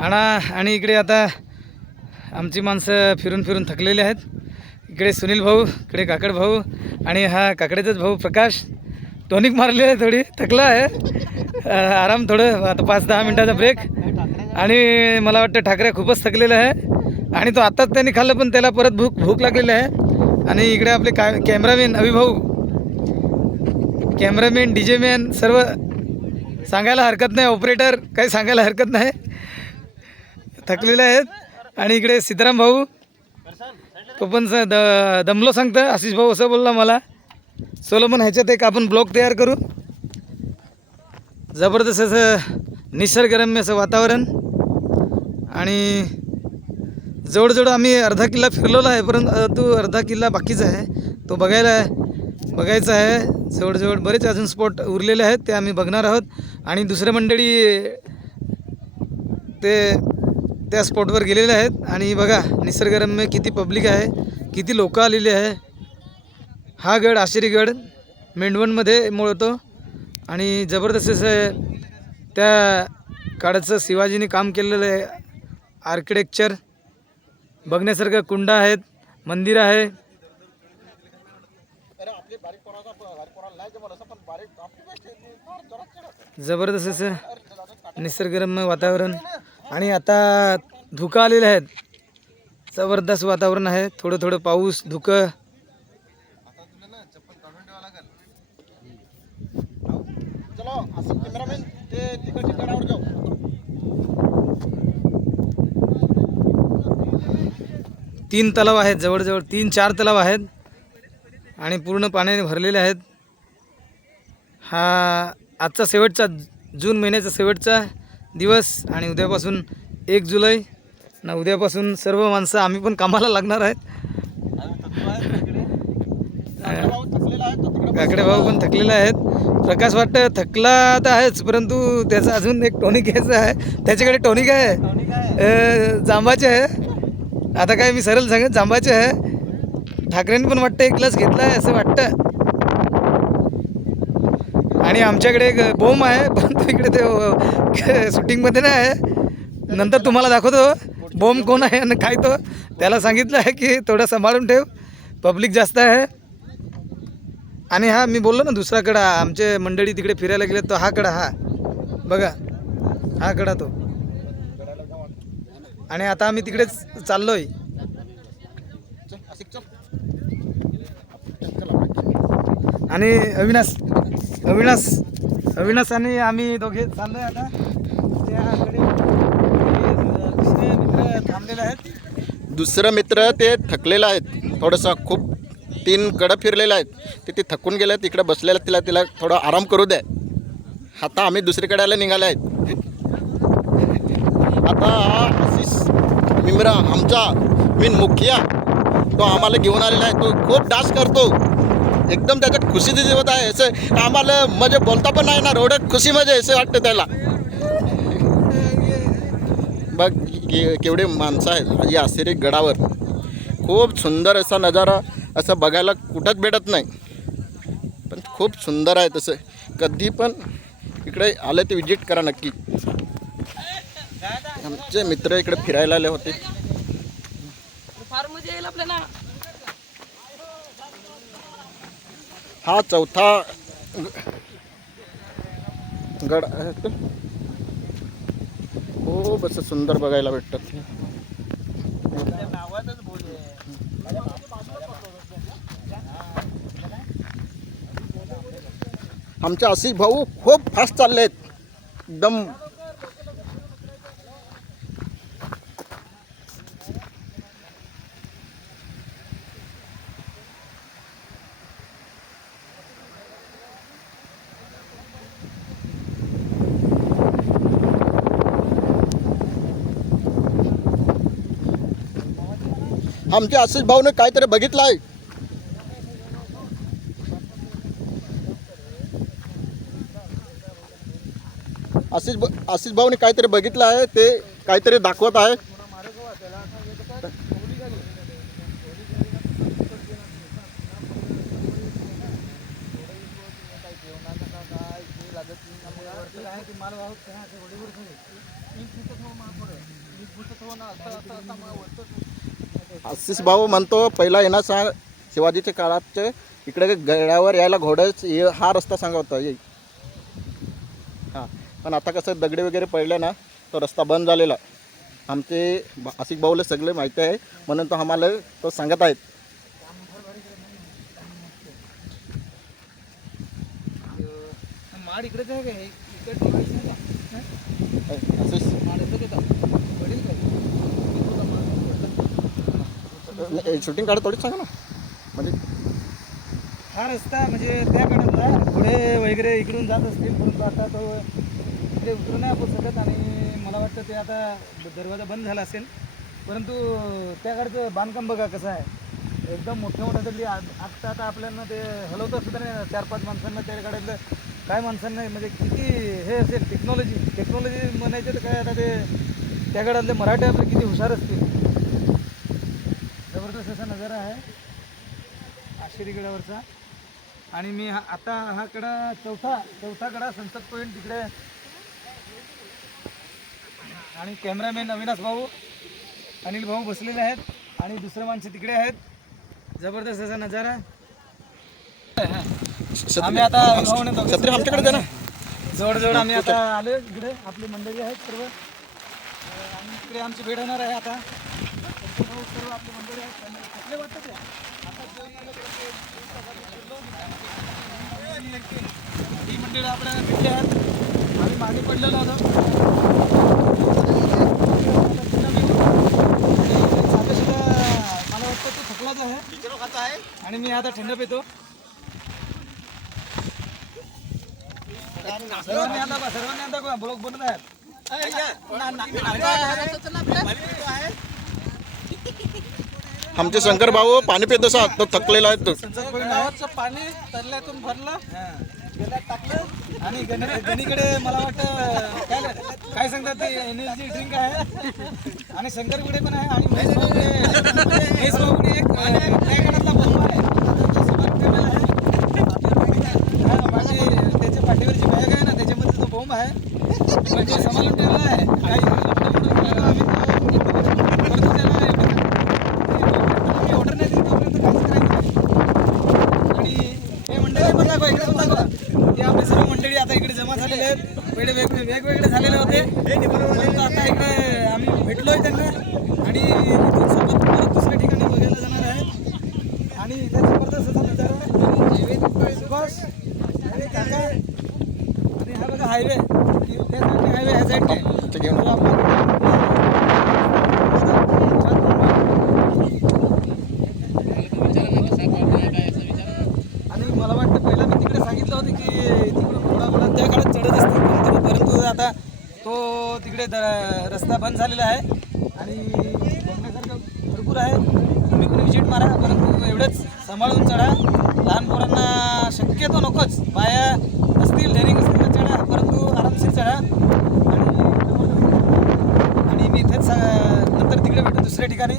आणि इकडे आता आमची माणसं फिरून फिरून थकलेली आहेत. इकडे सुनील भाऊ, इकडे काकड भाऊ आणि हा काकडेचाच भाऊ प्रकाश. टॉनिक मारले आहे, थोडी थकला आहे. आराम थोडं आता 5-10 मिनटाचा ब्रेक. आणि मला वाटतं ठाकरे खूपच थकलेलं आहे आणि तो आत्ताच त्यांनी खाल्लं पण त्याला परत भूक लागलेली आहे. आणि इकडे आपले कॅमेरामॅन अभिभाऊ, कॅमेरामॅन, DJ मॅन सर्व सांगायला हरकत नाही, ऑपरेटर काही सांगायला हरकत नाही, थकलेले आहेत. आणि इकडे सीताराम भाऊ, तो पण दमलो सांगतं. आशिष भाऊ असं बोलला मला, सोलोमन ह्याच्यात एक आपण ब्लॉग तयार करू. जबरदस्त असं निसर्गरम्य असं वातावरण. आणि जवळजवळ आम्ही अर्धा किल्ला फिरलेला आहे, परंतु अर्धा किल्ला बाकीचा आहे, तो बघायचा आहे. जवळजवळ बरेच अजून स्पॉट उरलेले आहेत, ते आम्ही बघणार आहोत. आणि दुसरे मंडळी ते त्या स्पॉटवर गेलेले आहेत. आणि बघा निसर्गरम्य किती पब्लिक आहे, किती लोक आलेले आहे. हा गड आशिरीगड मेंढवणमध्ये मोडतो. आणि जबरदस्त असं त्या काळाचं शिवाजीने काम केलेलं आहे. आर्किटेक्चर बघण्यासारखं, कुंड आहेत, मंदिर आहे. जबरदस्त असं निसर्गरम्य वातावरण. आणि आता धुकं आलेले आहेत, जबरदस्त वातावरण आहे. थोडं थोडं पाऊस, धुकं. तीन तलाव आहेत, जवळजवळ 3-4 तलाव आहेत आणि पूर्ण पाण्याने भरलेले आहेत. हा आजचा शेवटचा, जून महिन्याचा शेवटचा दिवस. आणि उद्यापासून 1 जुलै ना, उद्यापासून सर्व माणसं आम्ही पण कामाला लागणार आहेत. काकडे भाऊ पण थकलेले आहेत. प्रकाश वाटतं थकला तर आहेच, परंतु त्याचं अजून एक टॉनिक घ्यायचं आहे. त्याच्याकडे टॉनिक आहे, जांबाचे आहे. आता काय मी सरळ सांगेन, जांबाचे आहे. ठाकरेंनी पण वाटतं 1 ग्लास घेतला आहे असं वाटतं. आणि आमच्याकडे एक बॉम्ब आहे, परंतु इकडे ते शूटिंगमध्ये नाही आहे. नंतर तुम्हाला दाखवतो बॉम्ब कोण आहे आणि काय. तो त्याला सांगितलं आहे की थोडं सांभाळून ठेव, पब्लिक जास्त आहे. आणि हा मी बोललो ना दुसरा कडा, आमचे मंडळी तिकडे फिरायला गेले, तो हा कडा, हा बघा, हा कडा तो. आणि आता आम्ही तिकडेच चाललोय. आणि अविनाश आणि आम्ही दोघे चाललोय आता. त्याकडे दुसरे मित्र थांबलेले आहेत. दुसरं मित्र ते थकलेलं आहेत, थोडंसं खूप 3 कडं फिरलेलं आहेत, ते थकून गेले आहेत. इकडे बसलेलं तिला थोडा आराम करू द्या. आता आम्ही दुसरीकडेला निघाले आहेत. आता आशिष मिमरा आमचा मीन मुखिया, तो आम्हाला घेऊन आलेला आहे. तो खूप डान्स करतो, एकदम त्याच्यात खुशी दिसत आहे. असं आम्हाला म्हणजे बोलता पण नाही ना, एवढं खुशीमध्ये असं वाटतं त्याला. बघ केवढे माणसं आहेत या आशिरी गडावर. खूप सुंदर असा नजारा असं बघायला कुठंच भेटत नाही, पण खूप सुंदर आहे. तसं कधी पण इकडे आले ते विजिट करा नक्की. आमचे मित्र इकडे फिरायला आले होते. हा 4था गड आहे. खूप असं सुंदर बघायला भेटतात. आमचे आशिष भाऊ खूप फास्ट चालले आहेत एकदम. आमच्या आशिष भाऊने काहीतरी बघितलं आहे. आशिष भाऊने काहीतरी बघितलं आहे, ते काहीतरी दाखवत आहे. माल वाहून आशिष भाऊ म्हणतो पहिला येणार सांग शिवाजीच्या काळात इकडे गडावर यायला घोडच हा रस्ता सांगा होता येईल. हां पण आता कसं दगडे वगैरे पडले ना तो रस्ता बंद झालेला. आमचे आशिष भाऊला सगळे माहिती आहे म्हणून तो आम्हाला तो सांगत आहेत. माड इकडेच आहे का इकडे आशिष शूटिंग काढत थोडीच सांगा ना म्हणजे हा रस्ता म्हणजे त्या काळातला पुढे वगैरे इकडून जात असतील परंतु आता तो इकडे उतरू नाही आपण शकत आणि मला वाटतं ते आता दरवाजा बंद झाला असेल. परंतु त्या काळचं बांधकाम बघा कसं आहे एकदम मोठ्या मोठ्या दगडी आत्ता आता आपल्याला ते हलवतं सुद्धा नाही 4-5 माणसांना त्या काळातलं काय माणसांना म्हणजे किती हे असेल टेक्नॉलॉजी म्हणायचं तर काय आता ते त्या काळातले मराठी आपले किती हुशार असतील. जबरदस्त असा नजारा आहे आशिरी गडावरचा. आणि मी आता हा कडा चौथा कडा सनसेट पॉईंट तिकडे आणि कॅमेरामॅन अविनाश भाऊ अनिल भाऊ बसलेले आहेत आणि दुसरे माणसं तिकडे आहेत. जबरदस्त असा नजारा. आम्ही आता छत्री आमच्याकडे द्या ना. जवळ आम्ही आता आलो इकडे आपली मंडळी आहेत सर्व आणि इकडे आमची भेट होणार आहे आता. सर्व आपली मंडळी आहेत कुठले वाटतं ते आता ही मंडळी आपल्याला भेटली आहेत. आम्ही मागे पडलेलो होतो सुद्धा मला वाटतं तो थकलाच आहे आणि मी आता थंड पितो. सर्वांनी आता ब्लॉग बनत आहेत. आमचे शंकर भाऊ पाणी पित असतात तो थकलेला आहे तो. पाणी तरल्यातून भरलं टाकलं आणि गणीकडे मला वाटतं काय सांगतात ते एनर्जी ड्रिंक आहे आणि शंकरपुडे पण आहे आणि महेश भाऊकडे एक त्या काळातला बंब आहे त्याच्या पाठीवरची बॅग आहे ना त्याच्यामध्ये तो बॉम्ब आहे म्हणजे सांभाळून ठेवला आहे. ऑर्डर नाही दिली तोपर्यंत काहीच करायचं आणि हे मंडळी पण दाखवा इकडे पण दाखवा. ते आपले सर्व मंडळी आता इकडे जमा झालेले आहेत. पहिले वेगवेगळे झालेले होते परंतु आता इकडे आम्ही भेटलोय त्यांना आणि इथून सोबत परत दुसऱ्या ठिकाणी बघायला जाणार आहे. आणि इथे जबरदस्त असा नजारा सुभाष आणि काका आणि हा बघा हायवे हायवे ह्या साईडला आहे. घेऊन आणि मला वाटतं पहिला मी तिकडे सांगितलं होतं की तिकडून थोडा त्या काळात चढत असते परंतु आता तो तिकडे रस्ता बंद झालेला आहे आणि बघण्यासारखं भरपूर आहे. तुम्ही पण विजिट मारा परंतु एवढंच सांभाळून चढा. लहान पोरांना शक्यतो नकोच. पाया असतील डेअरिंग असतील तर चढा परंतु आरामशीर चढा. आणि मी इथेच नंतर तिकडे भेटू दुसऱ्या ठिकाणी.